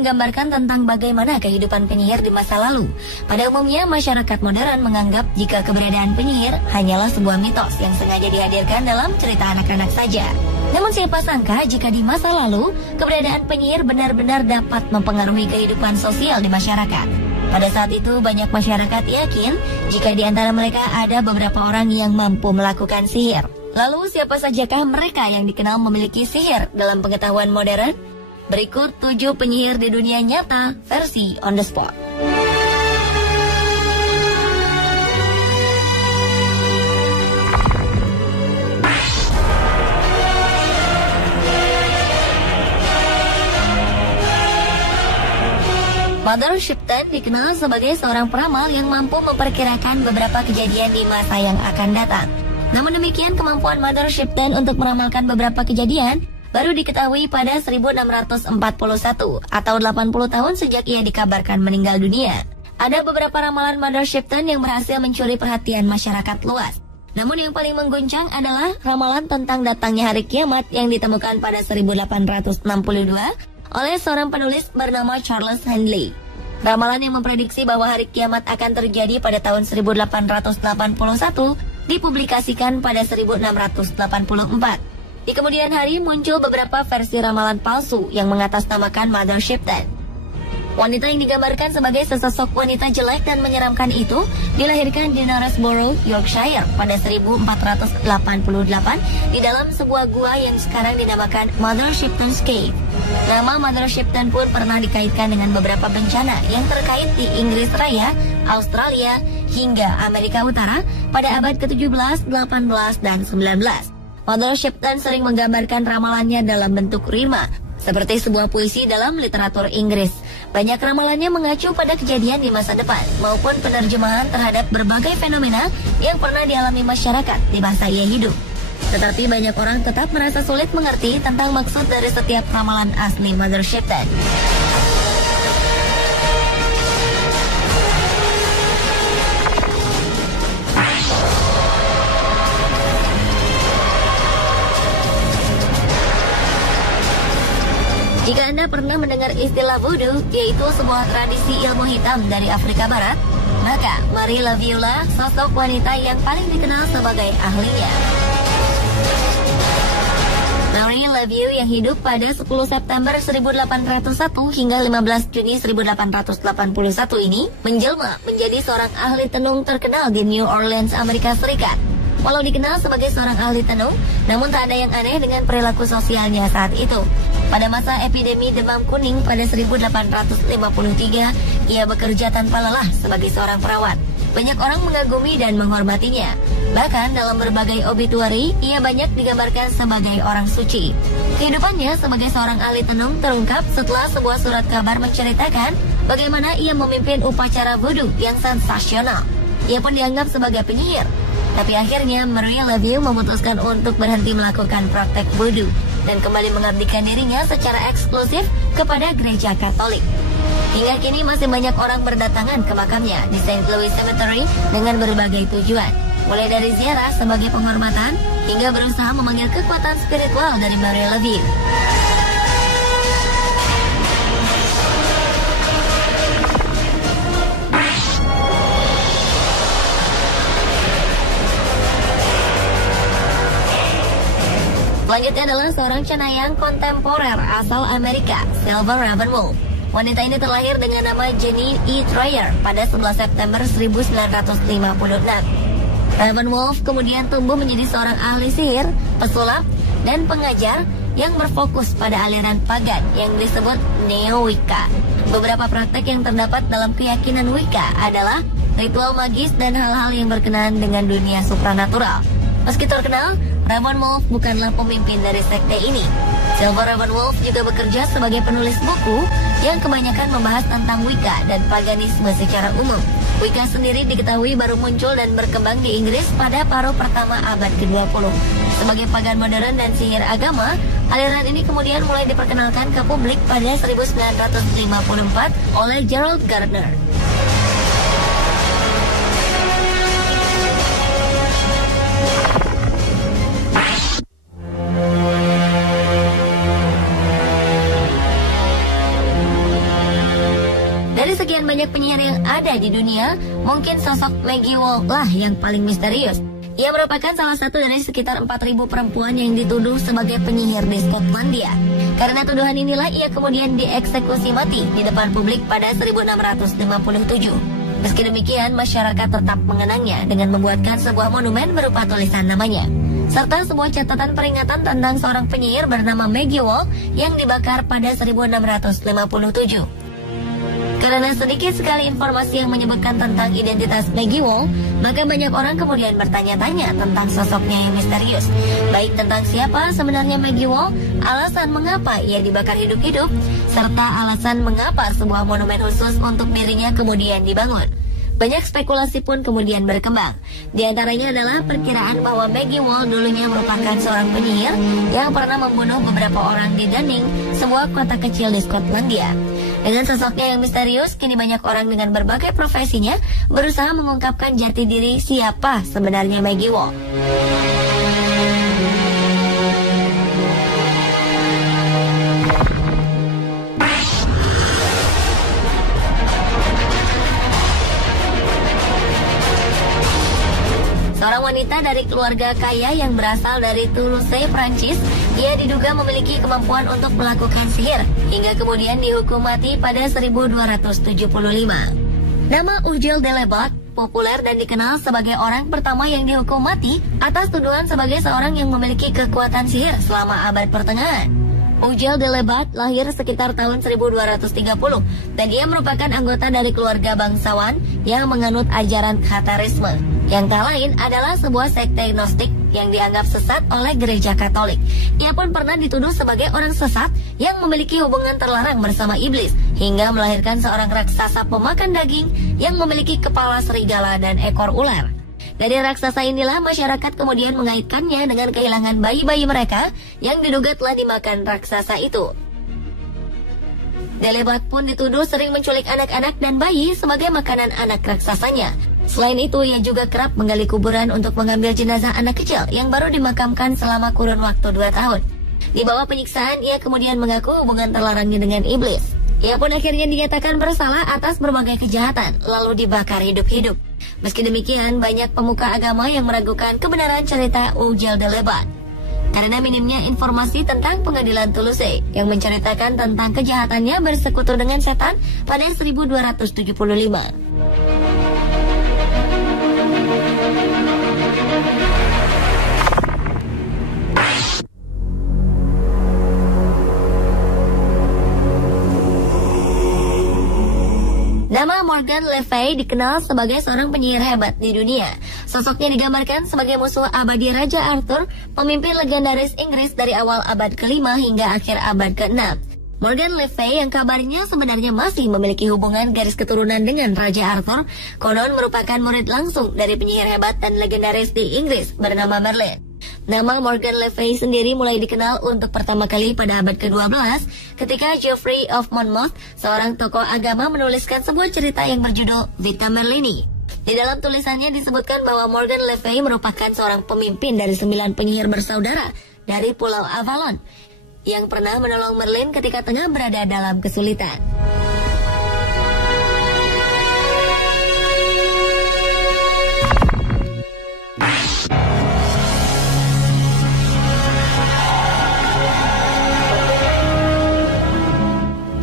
menggambarkan tentang bagaimana kehidupan penyihir di masa lalu. Pada umumnya, masyarakat modern menganggap jika keberadaan penyihir hanyalah sebuah mitos yang sengaja dihadirkan dalam cerita anak-anak saja. Namun siapa sangka jika di masa lalu, keberadaan penyihir benar-benar dapat mempengaruhi kehidupan sosial di masyarakat. Pada saat itu, banyak masyarakat yakin jika di antara mereka ada beberapa orang yang mampu melakukan sihir. Lalu siapa sajakah mereka yang dikenal memiliki sihir dalam pengetahuan modern? Berikut 7 penyihir di dunia nyata versi on the spot. Mother Shipton dikenal sebagai seorang peramal yang mampu memperkirakan beberapa kejadian di masa yang akan datang. Namun demikian, kemampuan Mother Shipton untuk meramalkan beberapa kejadian baru diketahui pada 1641 atau 80 tahun sejak ia dikabarkan meninggal dunia. Ada beberapa ramalan Mother Shipton yang berhasil mencuri perhatian masyarakat luas. Namun yang paling mengguncang adalah ramalan tentang datangnya hari kiamat yang ditemukan pada 1862 oleh seorang penulis bernama Charles Handley. Ramalan yang memprediksi bahwa hari kiamat akan terjadi pada tahun 1881 dipublikasikan pada 1684. Di kemudian hari muncul beberapa versi ramalan palsu yang mengatasnamakan Mother Shipton. Wanita yang digambarkan sebagai sesosok wanita jelek dan menyeramkan itu dilahirkan di Knaresborough, Yorkshire pada 1488 di dalam sebuah gua yang sekarang dinamakan Mother Shipton's Cave. Nama Mother Shipton pun pernah dikaitkan dengan beberapa bencana yang terkait di Inggris Raya, Australia, hingga Amerika Utara pada abad ke-17, 18, dan 19. Mother Shipton sering menggambarkan ramalannya dalam bentuk rima, seperti sebuah puisi dalam literatur Inggris. Banyak ramalannya mengacu pada kejadian di masa depan, maupun penerjemahan terhadap berbagai fenomena yang pernah dialami masyarakat di masa ia hidup. Tetapi banyak orang tetap merasa sulit mengerti tentang maksud dari setiap ramalan asli Mother Shipton. Jika Anda pernah mendengar istilah voodoo, yaitu sebuah tradisi ilmu hitam dari Afrika Barat, maka Marie Laveau lah sosok wanita yang paling dikenal sebagai ahlinya. Marie Laveau yang hidup pada 10 September 1801 hingga 15 Juni 1881 ini menjelma menjadi seorang ahli tenung terkenal di New Orleans, Amerika Serikat. Walau dikenal sebagai seorang ahli tenung, namun tak ada yang aneh dengan perilaku sosialnya saat itu. Pada masa epidemi demam kuning pada 1853, ia bekerja tanpa lelah sebagai seorang perawat. Banyak orang mengagumi dan menghormatinya. Bahkan dalam berbagai obituari, ia banyak digambarkan sebagai orang suci. Kehidupannya sebagai seorang ahli tenung terungkap setelah sebuah surat kabar menceritakan bagaimana ia memimpin upacara voodoo yang sensasional. Ia pun dianggap sebagai penyihir. Tapi akhirnya Marie Laveau memutuskan untuk berhenti melakukan praktek voodoo dan kembali mengabdikan dirinya secara eksklusif kepada gereja Katolik. Hingga kini masih banyak orang berdatangan ke makamnya di St. Louis Cemetery dengan berbagai tujuan, mulai dari ziarah sebagai penghormatan hingga berusaha memanggil kekuatan spiritual dari Marie Laveau. Selanjutnya adalah seorang cenayang kontemporer asal Amerika, Silver Ravenwolf. Wanita ini terlahir dengan nama Jenny E. Troyer pada 11 September 1956. Ravenwolf kemudian tumbuh menjadi seorang ahli sihir, pesulap, dan pengajar yang berfokus pada aliran pagan yang disebut Neo-Wicca. Beberapa praktek yang terdapat dalam keyakinan Wicca adalah ritual magis dan hal-hal yang berkenaan dengan dunia supranatural. Meski terkenal, Ravenwolf bukanlah pemimpin dari sekte ini. Silver Ravenwolf juga bekerja sebagai penulis buku yang kebanyakan membahas tentang Wicca dan paganisme secara umum. Wicca sendiri diketahui baru muncul dan berkembang di Inggris pada paruh pertama abad ke-20. Sebagai pagan modern dan sihir agama, aliran ini kemudian mulai diperkenalkan ke publik pada 1954 oleh Gerald Gardner. banyak penyihir yang ada di dunia, mungkin sosok Maggie Wall lah yang paling misterius. Ia merupakan salah satu dari sekitar 4.000 perempuan yang dituduh sebagai penyihir di Skotlandia. Karena tuduhan inilah ia kemudian dieksekusi mati di depan publik pada 1657. Meski demikian, masyarakat tetap mengenangnya dengan membuatkan sebuah monumen berupa tulisan namanya, serta sebuah catatan peringatan tentang seorang penyihir bernama Maggie Wall yang dibakar pada 1657. Karena sedikit sekali informasi yang menyebutkan tentang identitas Maggie Wall, maka banyak orang kemudian bertanya-tanya tentang sosoknya yang misterius, baik tentang siapa sebenarnya Maggie Wall, alasan mengapa ia dibakar hidup-hidup, serta alasan mengapa sebuah monumen khusus untuk dirinya kemudian dibangun. Banyak spekulasi pun kemudian berkembang. Di antaranya adalah perkiraan bahwa Maggie Wall dulunya merupakan seorang penyihir yang pernah membunuh beberapa orang di Dunning, sebuah kota kecil di Skotlandia. Dengan sosoknya yang misterius, kini banyak orang dengan berbagai profesinya berusaha mengungkapkan jati diri siapa sebenarnya Maggie Wall. Seorang wanita dari keluarga kaya yang berasal dari Toulouse, Prancis, ia diduga memiliki kemampuan untuk melakukan sihir, hingga kemudian dihukum mati pada 1275. Nama Ujel de Lebat populer dan dikenal sebagai orang pertama yang dihukum mati atas tuduhan sebagai seorang yang memiliki kekuatan sihir selama abad pertengahan. Ujel de Lebat lahir sekitar tahun 1230 dan ia merupakan anggota dari keluarga bangsawan yang menganut ajaran Khatarisme, yang tak lain adalah sebuah sekte Gnostik yang dianggap sesat oleh gereja Katolik. Ia pun pernah dituduh sebagai orang sesat yang memiliki hubungan terlarang bersama iblis, hingga melahirkan seorang raksasa pemakan daging yang memiliki kepala serigala dan ekor ular. Dari raksasa inilah masyarakat kemudian mengaitkannya dengan kehilangan bayi-bayi mereka yang diduga telah dimakan raksasa itu. Delebat pun dituduh sering menculik anak-anak dan bayi sebagai makanan anak raksasanya. Selain itu, ia juga kerap menggali kuburan untuk mengambil jenazah anak kecil yang baru dimakamkan selama kurun waktu 2 tahun. Di bawah penyiksaan, ia kemudian mengaku hubungan terlarangnya dengan iblis. Ia pun akhirnya dinyatakan bersalah atas berbagai kejahatan, lalu dibakar hidup-hidup. Meski demikian, banyak pemuka agama yang meragukan kebenaran cerita Ujel de Lebat karena minimnya informasi tentang pengadilan Toulouse yang menceritakan tentang kejahatannya bersekutu dengan setan pada 1275. Nama Morgan Le Fay dikenal sebagai seorang penyihir hebat di dunia. Sosoknya digambarkan sebagai musuh abadi Raja Arthur, pemimpin legendaris Inggris dari awal abad ke-5 hingga akhir abad ke-6. Morgan Le Fay yang kabarnya sebenarnya masih memiliki hubungan garis keturunan dengan Raja Arthur, konon merupakan murid langsung dari penyihir hebat dan legendaris di Inggris bernama Merlin. Nama Morgan Le Fay sendiri mulai dikenal untuk pertama kali pada abad ke-12 ketika Geoffrey of Monmouth, seorang tokoh agama, menuliskan sebuah cerita yang berjudul Vita Merlini. Di dalam tulisannya disebutkan bahwa Morgan Le Fay merupakan seorang pemimpin dari 9 penyihir bersaudara dari Pulau Avalon yang pernah menolong Merlin ketika tengah berada dalam kesulitan.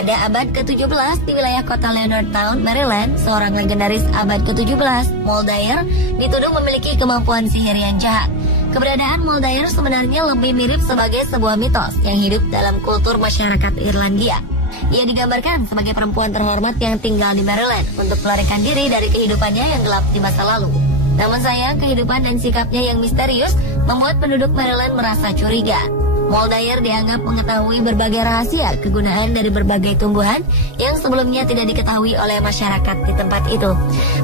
Pada abad ke-17 di wilayah kota Leonardtown, Maryland, seorang legendaris abad ke-17, Moldair, dituduh memiliki kemampuan sihir yang jahat. Keberadaan Moldair sebenarnya lebih mirip sebagai sebuah mitos yang hidup dalam kultur masyarakat Irlandia. Ia digambarkan sebagai perempuan terhormat yang tinggal di Maryland untuk melarikan diri dari kehidupannya yang gelap di masa lalu. Namun sayang, kehidupan dan sikapnya yang misterius membuat penduduk Maryland merasa curiga. Moldair dianggap mengetahui berbagai rahasia kegunaan dari berbagai tumbuhan yang sebelumnya tidak diketahui oleh masyarakat di tempat itu.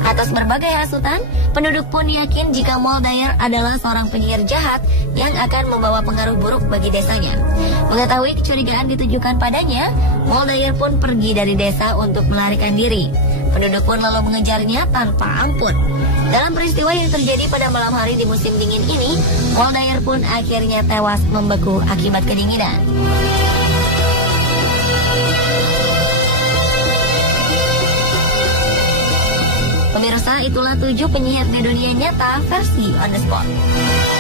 Atas berbagai hasutan, penduduk pun yakin jika Moldair adalah seorang penyihir jahat yang akan membawa pengaruh buruk bagi desanya. Mengetahui kecurigaan ditujukan padanya, Moldair pun pergi dari desa untuk melarikan diri. Penduduk pun lalu mengejarnya tanpa ampun. Dalam peristiwa yang terjadi pada malam hari di musim dingin ini, Moldair pun akhirnya tewas membeku akibat kedinginan. itulah 7 penyihir di dunia nyata versi On The Spot.